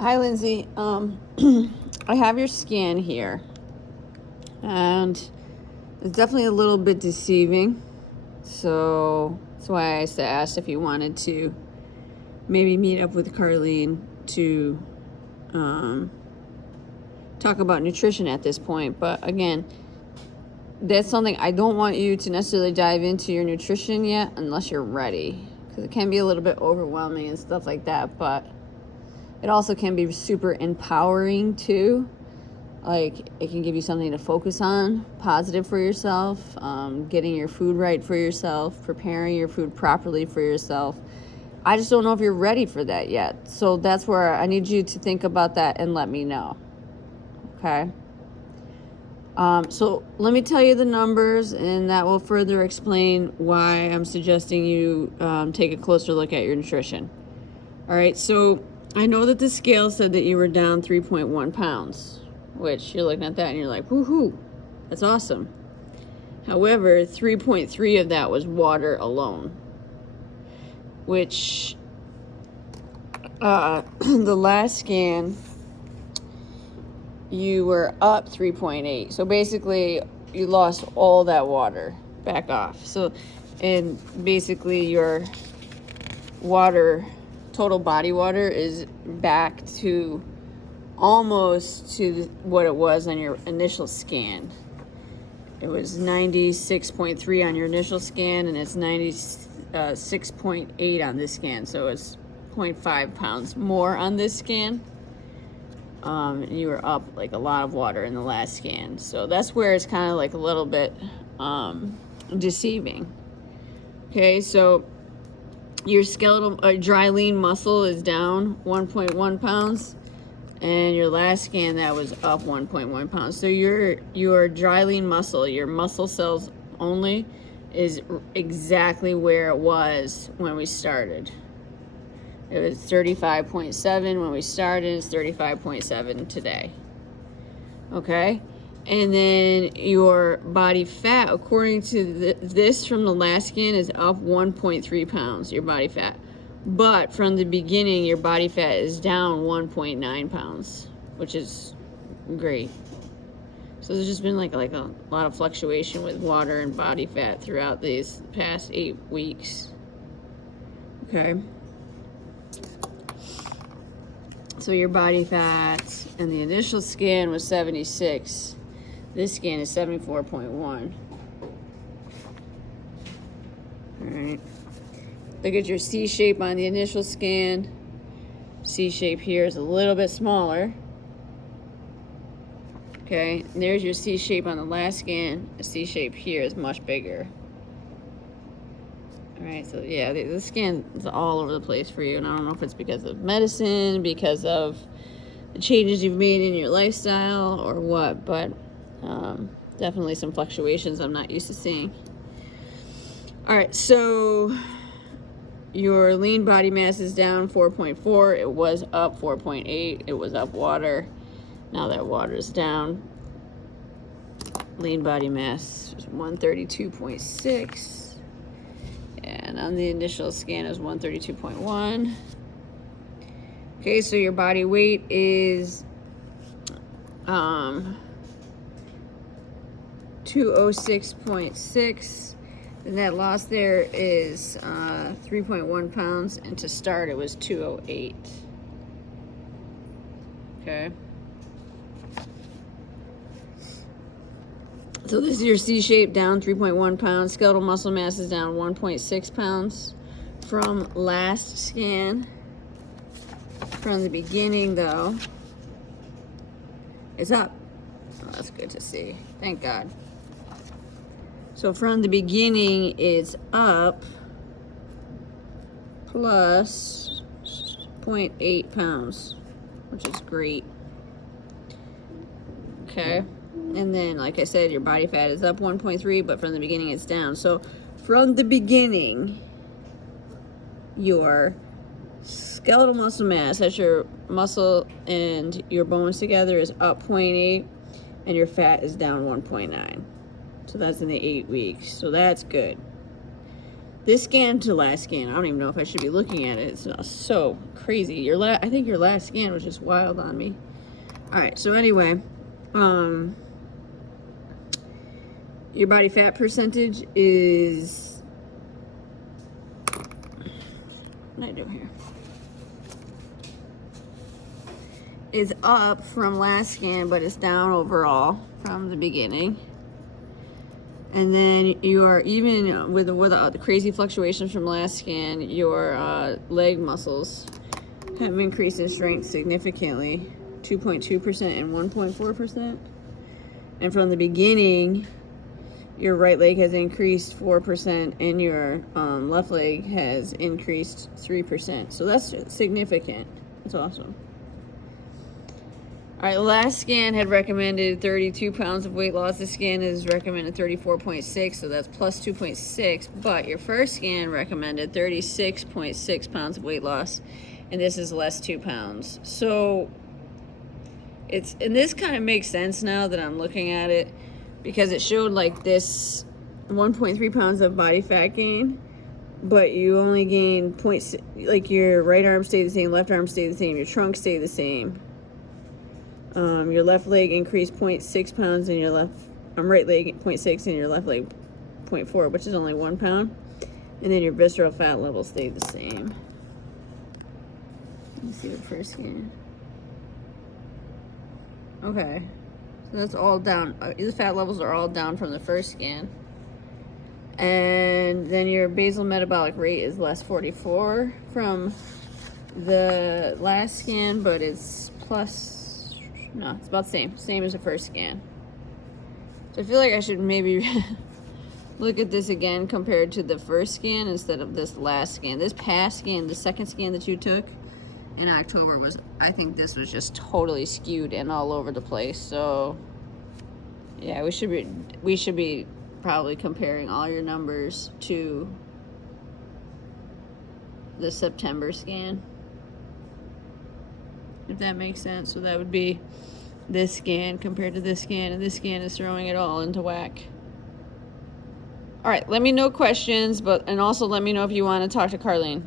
Hi, Lindsay. I have your scan here, and it's definitely a little bit deceiving. So that's why I asked if you wanted to maybe meet up with Carlene to talk about nutrition at this point. But again, that's something I don't want you to necessarily dive into your nutrition yet unless you're ready, because it can be a little bit overwhelming and stuff like that. But it also can be super empowering too. Like, it can give you something to focus on, positive for yourself, getting your food right for yourself, preparing your food properly for yourself. I just don't know if you're ready for that yet. So that's where I need you to think about that and let me know. Okay? So let me tell you the numbers, and that will further explain why I'm suggesting you take a closer look at your nutrition. All right, so I know that the scale said that you were down 3.1 pounds, which you're looking at that and you're like, woohoo, that's awesome. However, 3.3 of that was water alone, which the last scan, you were up 3.8. So basically, you lost all that water back off. So, and basically your water, total body water, is back to almost to what it was on your initial scan. It was 96.3 on your initial scan, and it's 96.8 on this scan. So it's 0.5 pounds more on this scan. And you were up like a lot of water in the last scan. So that's where it's kind of like a little bit deceiving. Okay, so your skeletal dry lean muscle is down 1.1 pounds, and your last scan that was up 1.1 pounds. So your dry lean muscle, your muscle cells only, is exactly where it was when we started. It was 35.7 when we started. It's 35.7 today. Okay? And then your body fat, according to this from the last scan, is up 1.3 pounds, your body fat. But from the beginning, your body fat is down 1.9 pounds, which is great. So there's just been like a lot of fluctuation with water and body fat throughout these past 8 weeks. Okay? So your body fat in the initial scan was 76. This scan is 74.1. All right. Look at your C shape on the initial scan. C shape here is a little bit smaller. Okay, and there's your C shape on the last scan. The C shape here is much bigger. All right, so yeah, the scan is all over the place for you, and I don't know if it's because of medicine, because of the changes you've made in your lifestyle, or what, but definitely some fluctuations I'm not used to seeing. All right, so your lean body mass is down 4.4. It was up 4.8. It was up water. Now that water is down. Lean body mass was 132.6. And on the initial scan it was 132.1. Okay, so your body weight is 206.6. The net loss there is 3.1 pounds, and to start it was 208. Okay. So this is your C shape, down 3.1 pounds. Skeletal muscle mass is down 1.6 pounds from last scan. From the beginning, though, it's up. Oh, that's good to see. Thank God. So from the beginning, it's up plus 0.8 pounds, which is great. Okay. And then, like I said, your body fat is up 1.3, but from the beginning it's down. So from the beginning, your skeletal muscle mass, that's your muscle and your bones together, is up 0.8, and your fat is down 1.9. So that's in the 8 weeks. So that's good. this scan to last scan, I don't even know if I should be looking at it. It's so crazy. I think your last scan was just wild on me. All right, so anyway, your body fat percentage is, what did I do here? Is up from last scan, but it's down overall from the beginning. And then your, even with the crazy fluctuations from last scan, your leg muscles have increased in strength significantly, 2.2% and 1.4%. And from the beginning, your right leg has increased 4% and your left leg has increased 3%. So that's significant. That's awesome. All right, the last scan had recommended 32 pounds of weight loss. This scan is recommended 34.6, so that's plus 2.6. But your first scan recommended 36.6 pounds of weight loss, and this is less 2 pounds. So and this kind of makes sense now that I'm looking at it, because it showed like this 1.3 pounds of body fat gain, but you only gained like your right arm stayed the same, left arm stayed the same, your trunk stayed the same. Your left leg increased 0.6 pounds and your right leg 0.6 and your left leg 0.4, which is only 1 pound. And then your visceral fat level stayed the same. Let me see the first scan. Okay, so that's all down. The fat levels are all down from the first scan. And then your basal metabolic rate is less 44 from the last scan, but it's no, it's about the same as the first scan. So I feel like I should maybe look at this again compared to the first scan instead of this last scan. This past scan, the second scan that you took in October, I think this was just totally skewed and all over the place. So yeah, we should be probably comparing all your numbers to the September scan, if that makes sense. So that would be this scan compared to this scan, and this scan is throwing it all into whack. All right, let me know questions, and also let me know if you want to talk to Carlene.